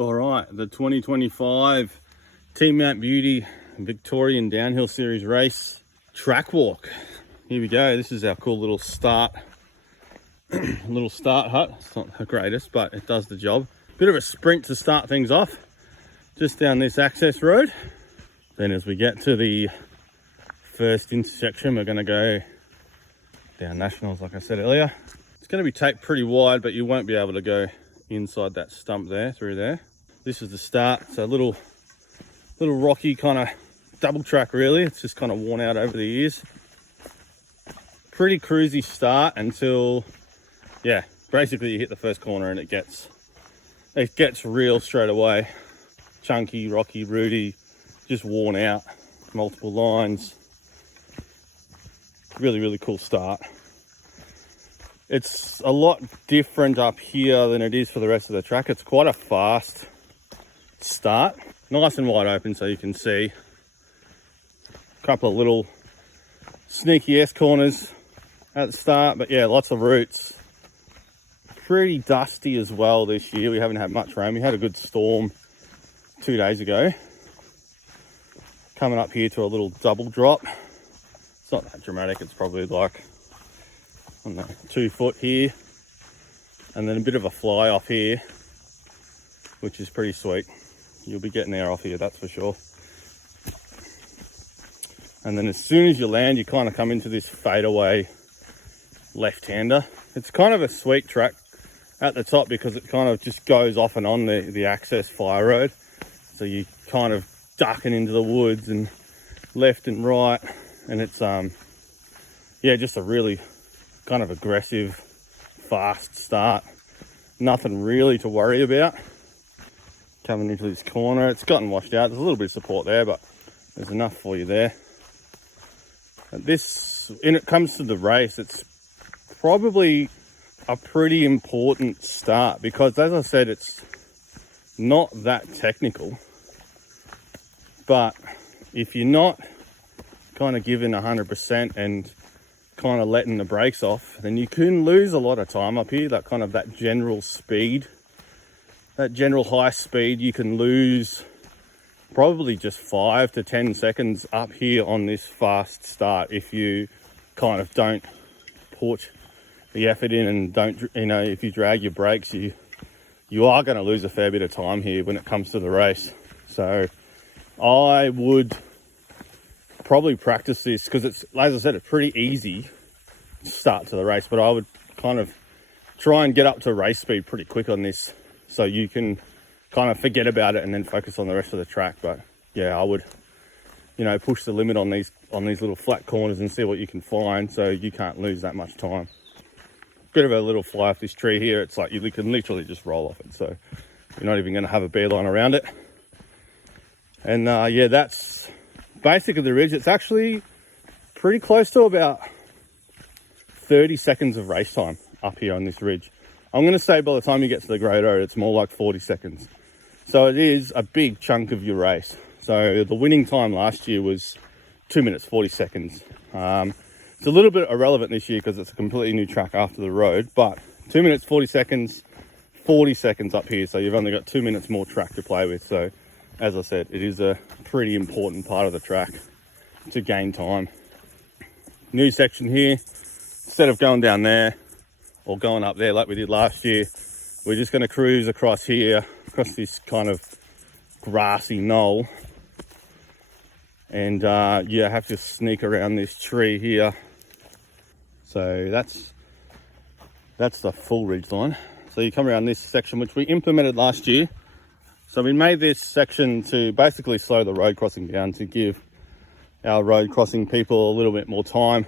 All right, the 2025 Team Mount Beauty Victorian Downhill Series race track walk. Here we go. This is our cool little start hut. It's not the greatest, but it does the job. Bit of a sprint to start things off, just down this access road. Then as we get to the first intersection, we're going to go down Nationals, like I said earlier. It's going to be taped pretty wide, but you won't be able to go inside that stump there, through there. This is the start. It's a little rocky kind of double track, really. It's just kind of worn out over the years. Pretty cruisy start until, yeah, basically you hit the first corner and it gets real straight away. Chunky, rocky, rooty, just worn out, multiple lines. Really cool start. It's a lot different up here than it is for the rest of the track. It's quite a fast start, nice and wide open so you can see. A couple of little sneaky S-corners at the start, but yeah, lots of roots. Pretty dusty as well this year. We haven't had much rain. We had a good storm 2 days ago. Coming up here to a little double drop. It's not that dramatic. It's probably like, I don't know, 2 foot here, and then a bit of a fly off here, which is pretty sweet. You'll be getting there off here, that's for sure. And then as soon as you land, you kind of come into this fadeaway left-hander. It's kind of a sweet track at the top because it kind of just goes off and on the access fire road. So you kind of ducking into the woods and left and right, and it's yeah, just a really kind of aggressive, fast start. Nothing really to worry about. Coming into this corner, it's gotten washed out. There's a little bit of support there, but there's enough for you there. And this, when it comes to the race, it's probably a pretty important start because, as I said, it's not that technical. But if you're not kind of giving 100% and kind of letting the brakes off, then you can lose a lot of time up here. That general speed, that general high speed, you can lose probably just 5 to 10 seconds up here on this fast start if you kind of don't put the effort in and don't, if you drag your brakes, you are going to lose a fair bit of time here when it comes to the race. So I would probably practice this because it's, as I said, it's pretty easy start to the race, but I would kind of try and get up to race speed pretty quick on this so you can kind of forget about it and then focus on the rest of the track. But yeah, I would, push the limit on these little flat corners and see what you can find so you can't lose that much time. Bit of a little fly off this tree here. It's like you can literally just roll off it, so you're not even going to have a beeline around it. And yeah, that's basically the ridge. It's actually pretty close to about 30 seconds of race time up here on this ridge. I'm going to say by the time you get to the Great Road, it's more like 40 seconds. So it is a big chunk of your race. So the winning time last year was 2 minutes, 40 seconds. It's a little bit irrelevant this year because it's a completely new track after the road, but 2 minutes, 40 seconds, 40 seconds up here. So you've only got 2 minutes more track to play with. So as I said, it is a pretty important part of the track to gain time. New section here. Instead of going down there or going up there like we did last year, we're just going to cruise across here, across this kind of grassy knoll. And yeah, have to sneak around this tree here. So that's the full ridge line. So you come around this section, which we implemented last year. So we made this section to basically slow the road crossing down to give our road crossing people a little bit more time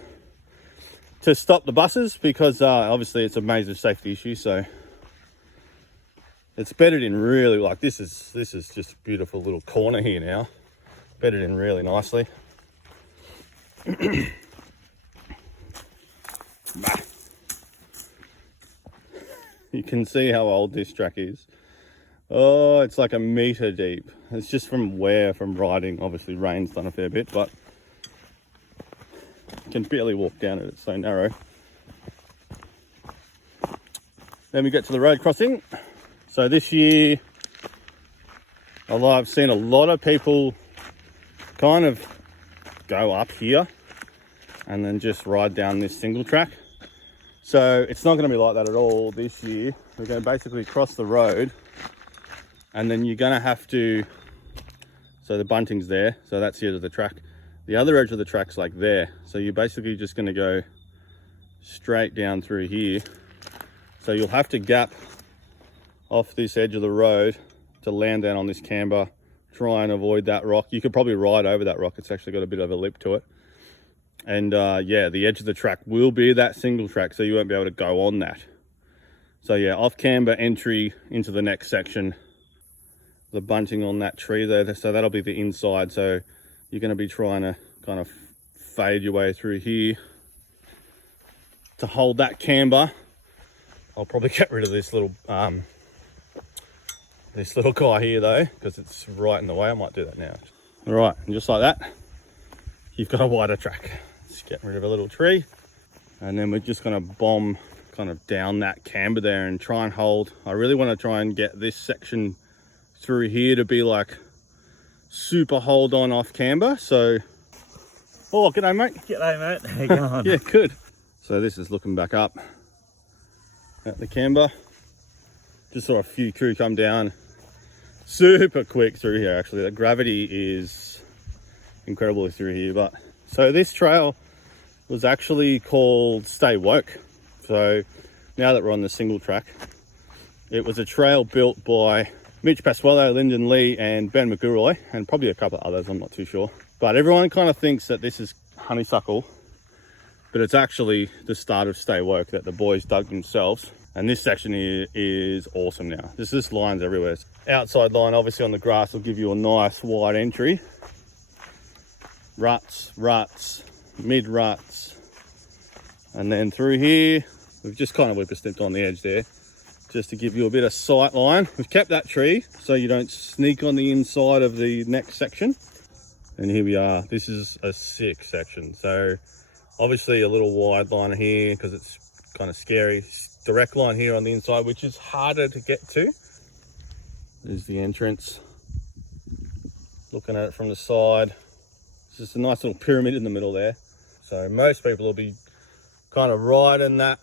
to stop the buses because obviously it's a major safety issue. So it's bedded in really, like this is just a beautiful little corner here now, bedded in really nicely. You can see how old this track is. Oh, it's like a meter deep. It's just from riding. Obviously rain's done a fair bit, but you can barely walk down it, it's so narrow. Then we get to the road crossing. So this year Although I've seen a lot of people kind of go up here and then just ride down this single track. So it's not going to be like that at all this year. We're going to basically cross the road, and then you're going to have to, so the bunting's there, so that's the edge of the track. The other edge of the track's like there. So you're basically just going to go straight down through here. So you'll have to gap off this edge of the road to land down on this camber, try and avoid that rock. You could probably ride over that rock. It's actually got a bit of a lip to it. And yeah, the edge of the track will be that single track, so you won't be able to go on that. So yeah, off camber entry into the next section, the bunting on that tree there, so that'll be the inside. So you're going to be trying to kind of fade your way through here to hold that camber. I'll probably get rid of this little guy here though, because it's right in the way. I might do that now. All right, and just like that, you've got a wider track. Just getting rid of a little tree, and then we're just going to bomb kind of down that camber there and try and hold. I really want to try and get this section through here to be like super hold on off camber. So, oh, g'day mate. G'day mate, how you going? Yeah, good. So this is looking back up at the camber. Just saw a few crew come down super quick through here. Actually, the gravity is incredible through here. But so this trail was actually called Stay Woke. So now that we're on the single track, it was a trail built by Mitch Pasquale, Lyndon Lee and Ben McGuroy, and probably a couple of others, I'm not too sure. But everyone kind of thinks that this is honeysuckle, but it's actually the start of Stay Woke that the boys dug themselves. And this section here is awesome now. There's just lines everywhere. Outside line, obviously on the grass, will give you a nice wide entry. Ruts, mid ruts. And then through here, we've just kind of whipper-snipped on the edge there, just to give you a bit of sight line. We've kept that tree so you don't sneak on the inside of the next section. And here we are. This is a sick section. So obviously a little wide line here because it's kind of scary. Direct line here on the inside, which is harder to get to. There's the entrance. Looking at it from the side, it's just a nice little pyramid in the middle there. So most people will be kind of riding that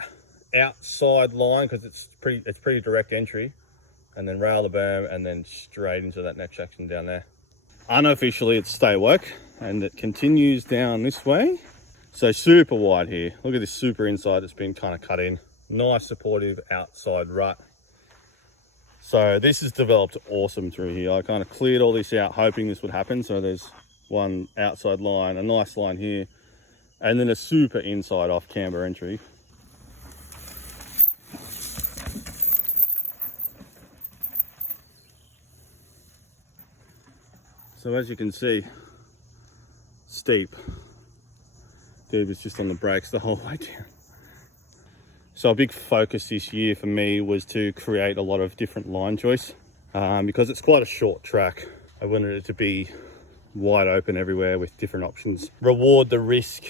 outside line because it's pretty direct entry, and then rail the berm and then straight into that next section down there. Unofficially it's Stay Woke, and it continues down this way. So super wide here. Look at this super inside that's been kind of cut in. Nice supportive outside rut. So this has developed awesome through here. I kind of cleared all this out hoping this would happen. So there's one outside line, a nice line here, and then a super inside off camber entry. So as you can see, steep. Dude was just on the brakes the whole way down. So a big focus this year for me was to create a lot of different line choice because it's quite a short track. I wanted it to be wide open everywhere with different options. Reward the risk,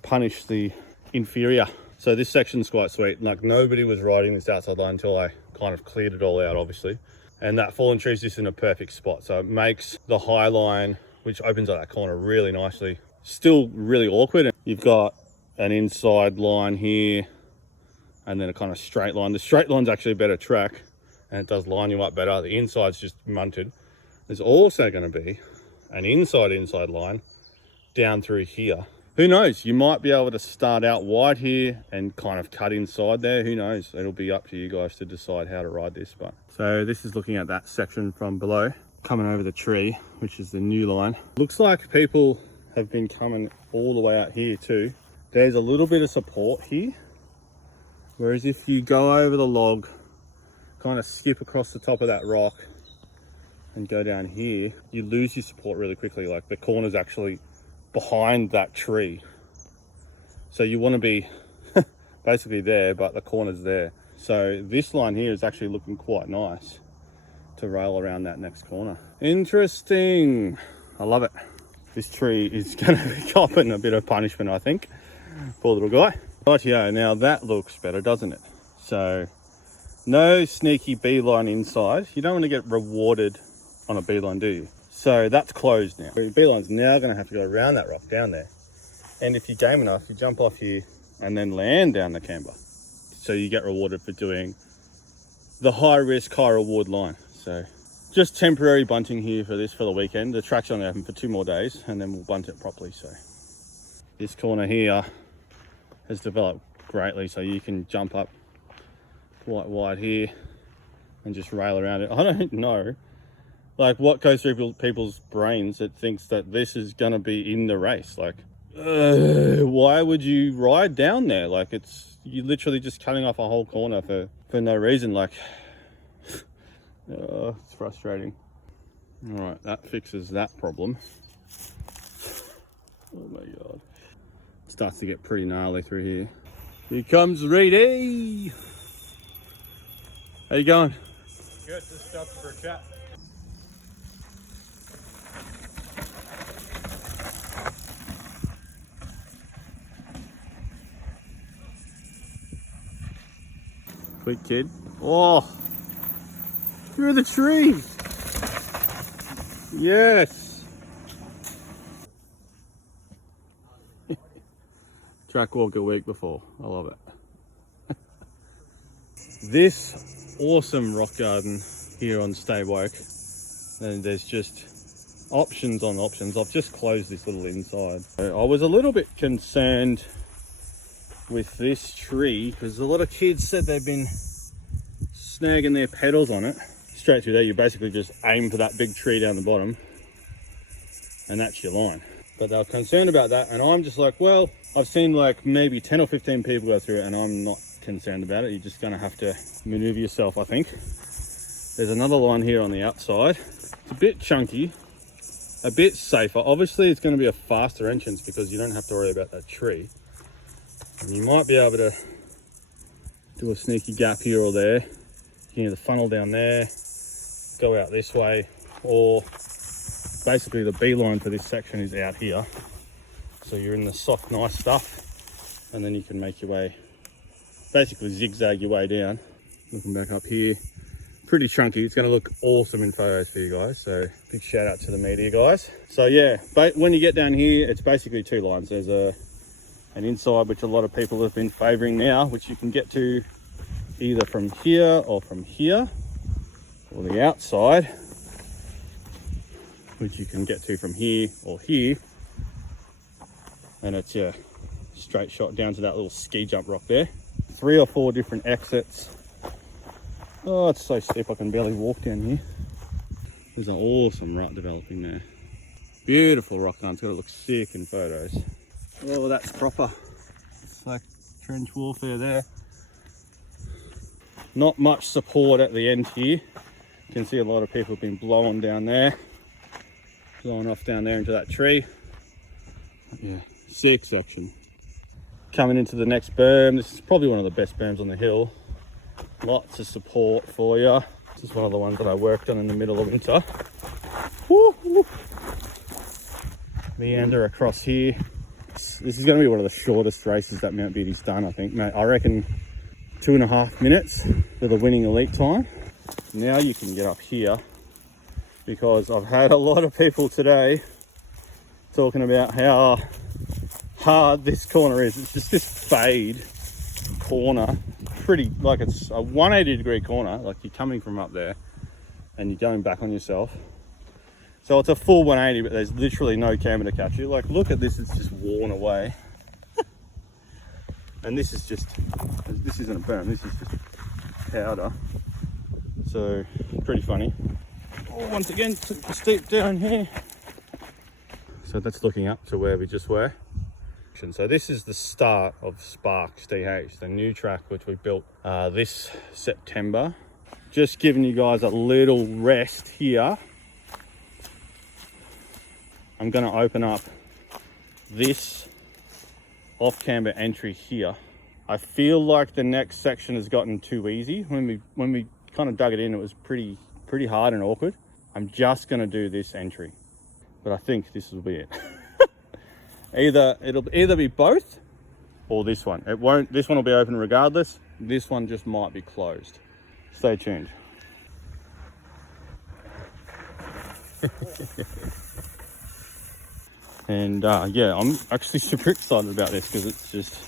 punish the inferior. So this section's quite sweet. Like nobody was riding this outside line until I kind of cleared it all out, obviously. And that fallen tree is just in a perfect spot. So it makes the high line, which opens up that corner really nicely, still really awkward. You've got an inside line here, and then a kind of straight line. The straight line's actually a better track, and it does line you up better. The inside's just munted. There's also going to be an inside line down through here. Who knows? You might be able to start out wide here and kind of cut inside there. Who knows? It'll be up to you guys to decide how to ride this. But so this is looking at that section from below, coming over the tree, which is the new line. Looks like people have been coming all the way out here too. There's a little bit of support here. Whereas if you go over the log, kind of skip across the top of that rock and go down here, you lose your support really quickly. Like the corner's actually behind that tree. So you want to be basically there, but the corner's there. So this line here is actually looking quite nice to rail around that next corner. Interesting. I love it. This tree is going to be copping a bit of punishment, I think. Poor little guy. Rightio, now that looks better, doesn't it? So no sneaky beeline inside. You don't want to get rewarded on a beeline, do you? So that's closed now. Your beeline's now going to have to go around that rock down there. And if you're game enough, you jump off here and then land down the camber. So you get rewarded for doing the high risk, high reward line. So just temporary bunting here for the weekend. The track's only open for 2 more days and then we'll bunt it properly. So this corner here has developed greatly, so you can jump up quite wide here and just rail around it. I don't know like what goes through people's brains that thinks that this is gonna be in the race. Like why would you ride down there? Like you're literally just cutting off a whole corner for no reason. Like it's frustrating. All right, that fixes that problem. Oh my god, it starts to get pretty gnarly through here. Here comes Reedy. How you going? Good, just stopped for a chat. Quick kid. Oh, through the tree. Yes. Track walk a week before. I love it. This awesome rock garden here on Stay Woke, and there's just options on options. I've just closed this little inside. I was a little bit concerned with this tree because a lot of kids said they've been snagging their pedals on it. Straight through there, you basically just aim for that big tree down the bottom and that's your line. But they were concerned about that, and I'm just like, well, I've seen like maybe 10 or 15 people go through it and I'm not concerned about it. You're just gonna have to maneuver yourself, I think. There's another line here on the outside. It's a bit chunky, a bit safer. Obviously it's going to be a faster entrance because you don't have to worry about that tree. And you might be able to do a sneaky gap here or there. You can either funnel down there, go out this way, or basically the beeline for this section is out here. So you're in the soft, nice stuff, and then you can make your way, basically zigzag your way down. Looking back up here, pretty chunky. It's going to look awesome in photos for you guys, so big shout out to the media guys. So yeah, but when you get down here, it's basically 2 lines. There's an inside, which a lot of people have been favoring now, which you can get to either from here or from here, or the outside, which you can get to from here or here, and it's a straight shot down to that little ski jump rock there. 3 or 4 different exits. Oh, it's so steep I can barely walk down here. There's an awesome rut developing there. Beautiful rock down. It's going to look sick in photos. Oh, that's proper. It's like trench warfare there. Not much support at the end here. You can see a lot of people have been blowing down there. Blowing off down there into that tree. Yeah, sick section. Coming into the next berm. This is probably one of the best berms on the hill. Lots of support for you. This is one of the ones that I worked on in the middle of winter. Woo, woo. Meander across here. This is going to be one of the shortest races that Mount Beauty's done, I think. Mate, I reckon 2.5 minutes for the winning elite time. Now you can get up here, because I've had a lot of people today talking about how hard this corner is. It's just this fade corner. Pretty, like it's a 180 degree corner, like you're coming from up there and you're going back on yourself. So it's a full 180, but there's literally no camber to catch you. Like, look at this, it's just worn away. And this isn't a berm, this is just powder. So pretty funny. Oh, once again, steep down here. So that's looking up to where we just were. So this is the start of Sparks DH, the new track which we built this September. Just giving you guys a little rest here. I'm going to open up this off-camber entry here. I feel like the next section has gotten too easy. When we kind of dug it in, it was pretty hard and awkward. I'm just going to do this entry, but I think this will be it. It'll either be both or this one. It won't. This one will be open regardless. This one just might be closed. Stay tuned. And yeah, I'm actually super excited about this because it's just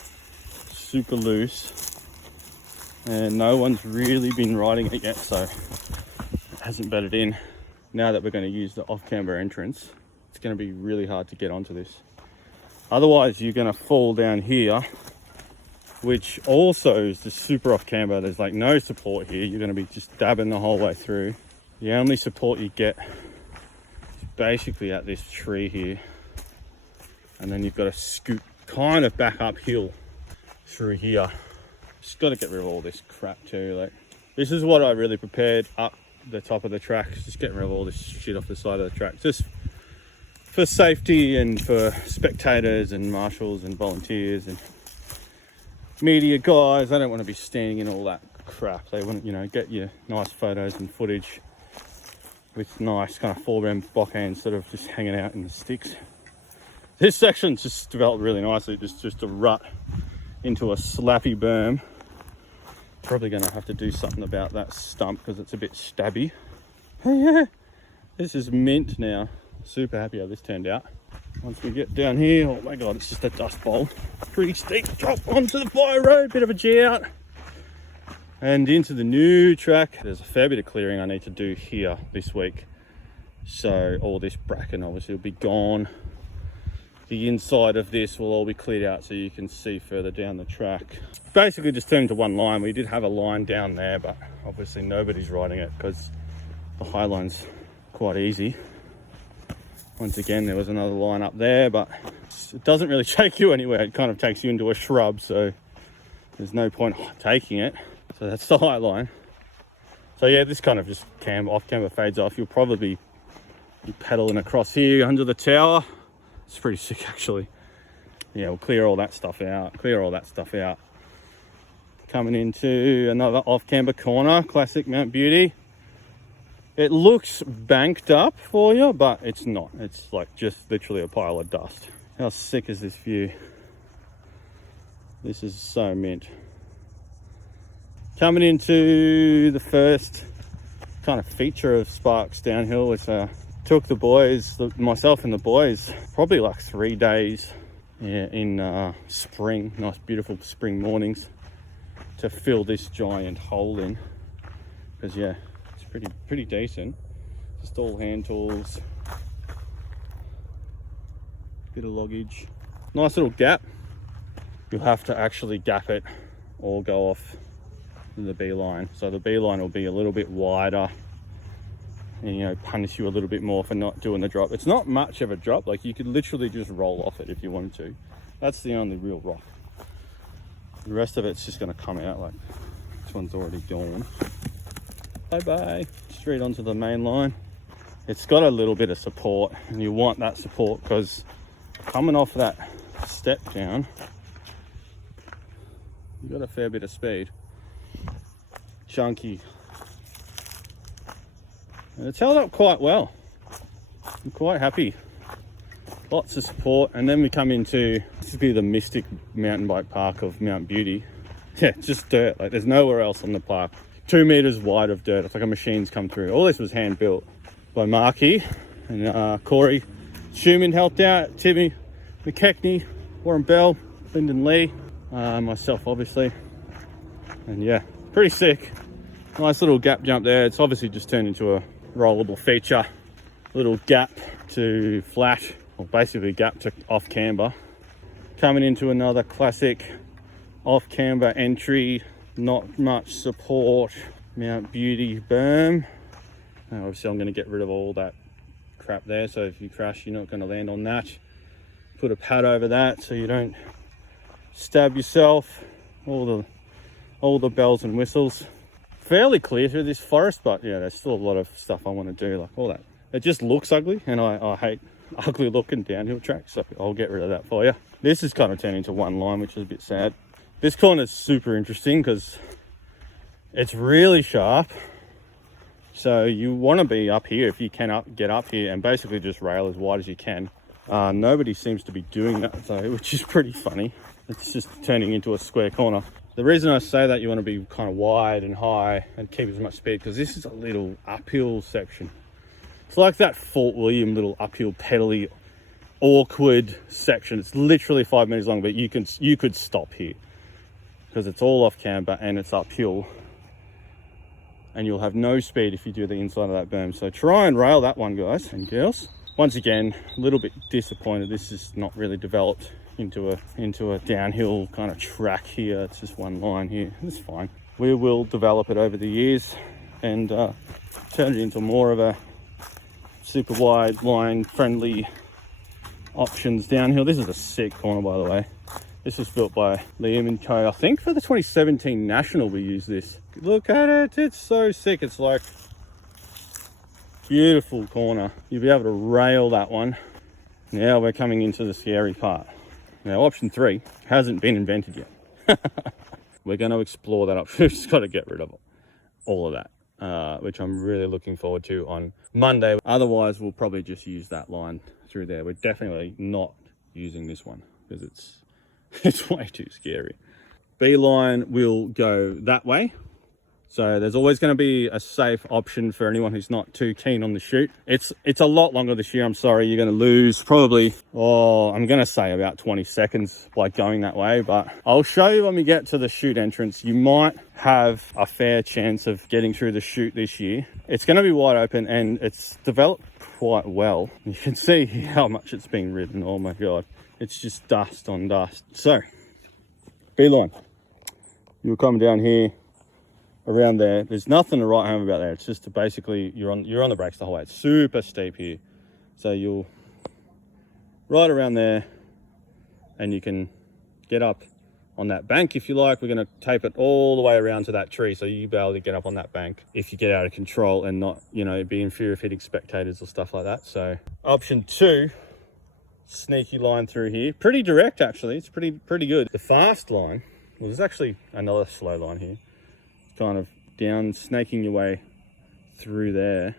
super loose and no one's really been riding it yet, so it hasn't bedded in. Now that we're going to use the off-camber entrance, it's going to be really hard to get onto this. Otherwise you're going to fall down here, which also is the super off-camber. There's like no support here. You're going to be just dabbing the whole way through. The only support you get is basically at this tree here, and then you've got to scoot kind of back uphill through here. Just got to get rid of all this crap too. Like, this is what I really prepared up the top of the track, just getting rid of all this shit off the side of the track, just for safety and for spectators and marshals and volunteers and media guys. I don't want to be standing in all that crap. They want to, you know, get your nice photos and footage with nice kind of foreground bokeh instead of just hanging out in the sticks. This section's just developed really nicely, just a rut into a slappy berm. Probably going to have to do something about that stump because it's a bit stabby. Yeah, this is mint now. Super happy how this turned out. Once we get down here, oh my god, it's just a dust bowl. Pretty steep drop onto the fire road, bit of a G out. And into the new track. There's a fair bit of clearing I need to do here this week. So all this bracken obviously will be gone. The inside of this will all be cleared out so you can see further down the track. Basically just turned into one line. We did have a line down there, but obviously nobody's riding it because the high line's quite easy. Once again, there was another line up there, but it doesn't really take you anywhere. It kind of takes you into a shrub, so there's no point taking it. So that's the high line. So yeah, this kind of just off-camber fades off. You'll probably be pedaling across here under the tower. It's pretty sick actually. Yeah, we'll clear all that stuff out. Coming into another off-camber corner, classic Mount Beauty. It looks banked up for you, but it's not. It's like just literally a pile of dust. How sick is this view? This is so mint. Coming into the first kind of feature of Sparks Downhill, which took the boys, myself and the boys, probably like 3 days in spring, nice beautiful spring mornings, to fill this giant hole in. Because yeah, it's pretty decent. Just all hand tools, bit of luggage. Nice little gap. You'll have to actually gap it or go off the beeline. So the beeline will be a little bit wider and, you know, punish you a little bit more for not doing the drop. It's not much of a drop. Like, you could literally just roll off it if you wanted to. That's the only real rock. The rest of it's just going to come out. Like, this one's already gone. Bye bye. Straight onto the main line. It's got a little bit of support, and you want that support because coming off that step down, you've got a fair bit of speed. Chunky. And it's held up quite well. I'm quite happy. Lots of support. And then we come into, this would be the Mystic mountain bike park of Mount Beauty. Yeah, just dirt. Like, there's nowhere else on the park. 2 meters wide of dirt. It's like a machine's come through. All this was hand built by Marky and Corey. Schumann helped out. Timmy McKechnie, Warren Bell, Lyndon Lee, myself obviously. And yeah, pretty sick. Nice little gap jump there. It's obviously just turned into a rollable feature. Little gap to flat, or basically gap to off camber. Coming into another classic off camber entry. Not much support. Mount Beauty berm. Obviously I'm going to get rid of all that crap there, so if you crash you're not going to land on that. Put a pad over that so you don't stab yourself. All the bells and whistles. Fairly clear through this forest, but yeah, there's still a lot of stuff I want to do, like all that. It just looks ugly, and I hate ugly looking downhill tracks, so I'll get rid of that for you. This is kind of turned into one line, which is a bit sad. This corner is super interesting because it's really sharp. So you want to be up here if you can get up here and basically just rail as wide as you can. Nobody seems to be doing that though, which is pretty funny. It's just turning into a square corner. The reason I say that you want to be kind of wide and high and keep as much speed, because this is a little uphill section. It's like that Fort William little uphill pedally awkward section. It's literally 5 meters long, but you could stop here because it's all off camber and it's uphill, and you'll have no speed if you do the inside of that berm. So try and rail that one, guys and girls. Once again, a little bit disappointed this is not really developed into a downhill kind of track here. It's just one line here. It's fine. We will develop it over the years and turn it into more of a super wide line friendly options downhill. This is a sick corner, by the way. This was built by Liam and Co. I think for the 2017 National we used this. Look at it, it's so sick. It's like beautiful corner. You'll be able to rail that one. Now we're coming into the scary part. Now option 3 hasn't been invented yet. We're going to explore that option. We've just got to get rid of all of that, which I'm really looking forward to on Monday. Otherwise, we'll probably just use that line through there. We're definitely not using this one because it's way too scary. B line will go that way. So there's always going to be a safe option for anyone who's not too keen on the chute. It's a lot longer this year. I'm sorry, you're going to lose probably, I'm going to say about 20 seconds by going that way, but I'll show you when we get to the chute entrance. You might have a fair chance of getting through the chute this year. It's going to be wide open and it's developed quite well. You can see how much it's been ridden. Oh my God. It's just dust on dust. So, B-line. You'll come down here. Around there, there's nothing to write home about there. It's just to basically you're on the brakes the whole way. It's super steep here, so you'll ride around there and you can get up on that bank if you like. We're going to tape it all the way around to that tree, so you'll be able to get up on that bank if you get out of control and not, you know, be in fear of hitting spectators or stuff like that. So option 2, sneaky line through here, pretty direct actually. It's pretty good. The fast line, well, there's actually another slow line here. Kind of down, snaking your way through there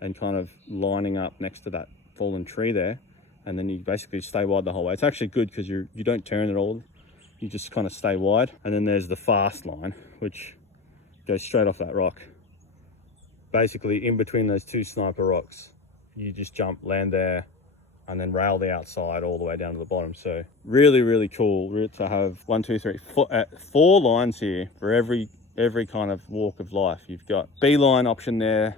and kind of lining up next to that fallen tree there, and then you basically stay wide the whole way. It's actually good because you don't turn at all, you just kind of stay wide. And then there's the fast line, which goes straight off that rock, basically in between those two sniper rocks. You just jump, land there, and then rail the outside all the way down to the bottom. So really cool to have 4 lines here for every kind of walk of life. You've got B-line option there.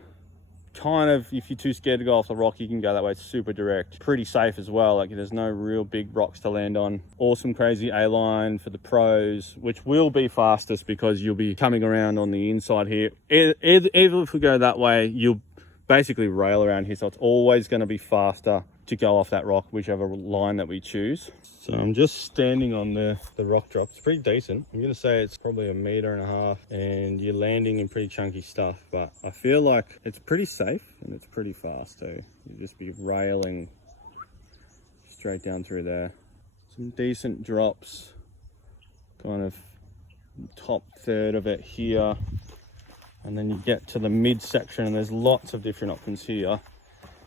Kind of, if you're too scared to go off the rock, you can go that way. It's super direct, pretty safe as well. Like there's no real big rocks to land on. Awesome crazy A-line for the pros, which will be fastest because you'll be coming around on the inside here. Even if we go that way, you'll basically rail around here, so it's always going to be faster to go off that rock, whichever line that we choose. So I'm just standing on the rock drop. It's pretty decent. I'm gonna say it's probably 1.5 meters, and you're landing in pretty chunky stuff, but I feel like it's pretty safe and it's pretty fast too. You just be railing straight down through there. Some decent drops, kind of top third of it here, and then you get to the mid section and there's lots of different options here.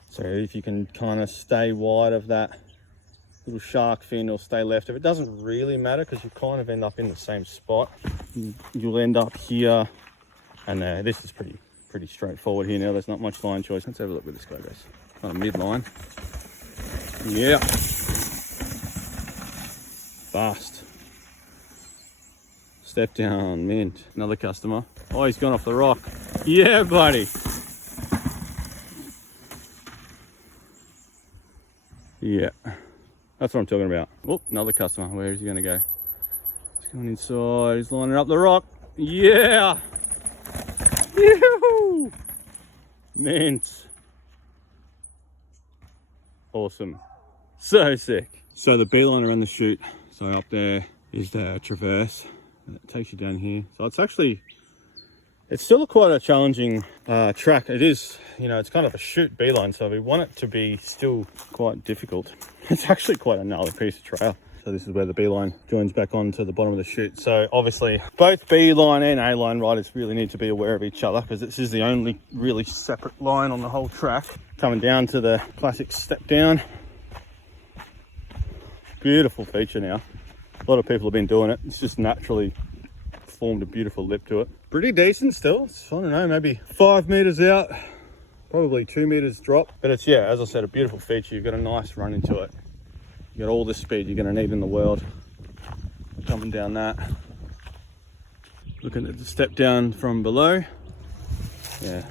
So if you can kind of stay wide of that little shark fin or stay left of it, doesn't really matter because you kind of end up in the same spot. You'll end up here, and this is pretty straightforward here now. There's not much line choice. Let's have a look with this guy, guys. Kind of midline. Yeah. Fast. Step down, mint. Another customer. Oh, he's gone off the rock. Yeah, buddy. Yeah, that's what I'm talking about. Oh, another customer. Where is he going to go? He's going inside. He's lining up the rock. Yeah. Yoo-hoo! Mint. Awesome. So sick. So the B-line around the chute. So up there is the traverse. It takes you down here. So it's still quite a challenging track. It is, you know, it's kind of a chute B-line, so we want it to be still quite difficult. It's actually quite a gnarly piece of trail. So this is where the B-line joins back onto the bottom of the chute. So obviously both B-line and A-line riders really need to be aware of each other because this is the only really separate line on the whole track. Coming down to the classic step down. Beautiful feature now. A lot of people have been doing it. It's just naturally formed a beautiful lip to it. Pretty decent still. It's, I don't know, maybe 5 meters out, probably 2 meters drop. But it's, yeah, as I said, a beautiful feature. You've got a nice run into it. You got all the speed you're going to need in the world. Coming down that. Looking at the step down from below. Yeah,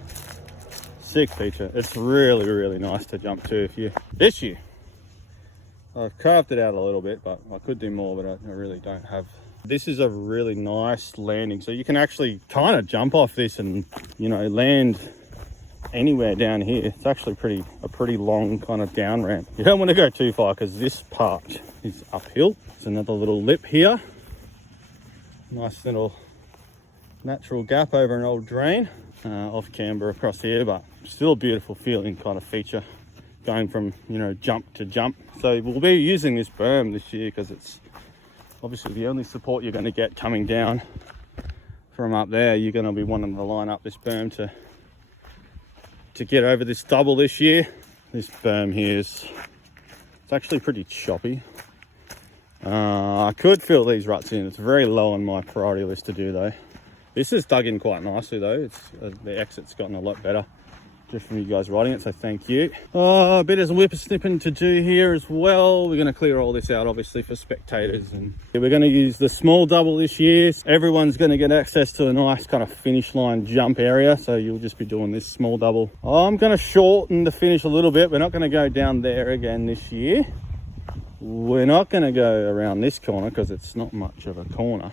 sick feature. It's really, really nice to jump to. If you this year, I've carved it out a little bit, but I could do more, but I really don't have. This is a really nice landing, so you can actually kind of jump off this and, you know, land anywhere down here. It's actually a pretty long kind of down ramp. You don't want to go too far because this part is uphill. There's another little lip here. Nice little natural gap over an old drain off camber across here, but still a beautiful feeling kind of feature going from, you know, jump to jump. So we'll be using this berm this year because it's obviously the only support you're going to get coming down from up there. You're going to be wanting to line up this berm to get over this double this year. This berm here it's actually pretty choppy. I could fill these ruts in. It's very low on my priority list to do though. This is dug in quite nicely though. It's the exit's gotten a lot better just from you guys riding it, so thank you. A bit of whippersnipping to do here as well. We're going to clear all this out obviously for spectators, and we're going to use the small double this year. Everyone's going to get access to a nice kind of finish line jump area, so you'll just be doing this small double. I'm going to shorten the finish a little bit. We're not going to go down there again this year. We're not going to go around this corner because it's not much of a corner.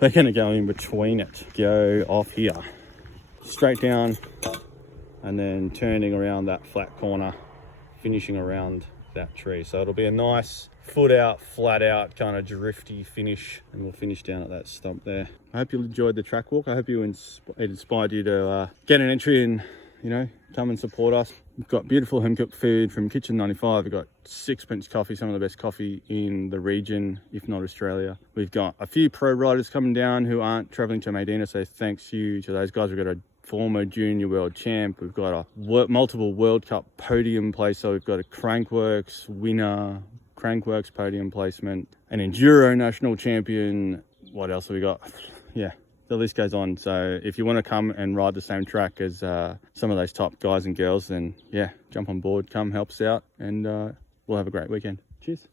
We're going to go in between it. Go off here, straight down, and then turning around that flat corner, finishing around that tree. So it'll be a nice foot out, flat out, kind of drifty finish, and we'll finish down at that stump there. I hope you enjoyed the track walk. I hope it inspired you to get an entry and, you know, come and support us. We've got beautiful home cooked food from Kitchen 95. We've got Sixpence Coffee, some of the best coffee in the region, if not Australia. We've got a few pro riders coming down who aren't traveling to Medina, so thanks you to those guys. We've got a former junior world champ. We've got a multiple World Cup podium place. So we've got a Crankworks winner, Crankworks podium placement, an Enduro national champion. What else have we got? Yeah, the list goes on. So if you want to come and ride the same track as some of those top guys and girls, then yeah, jump on board, come help us out, and we'll have a great weekend. Cheers.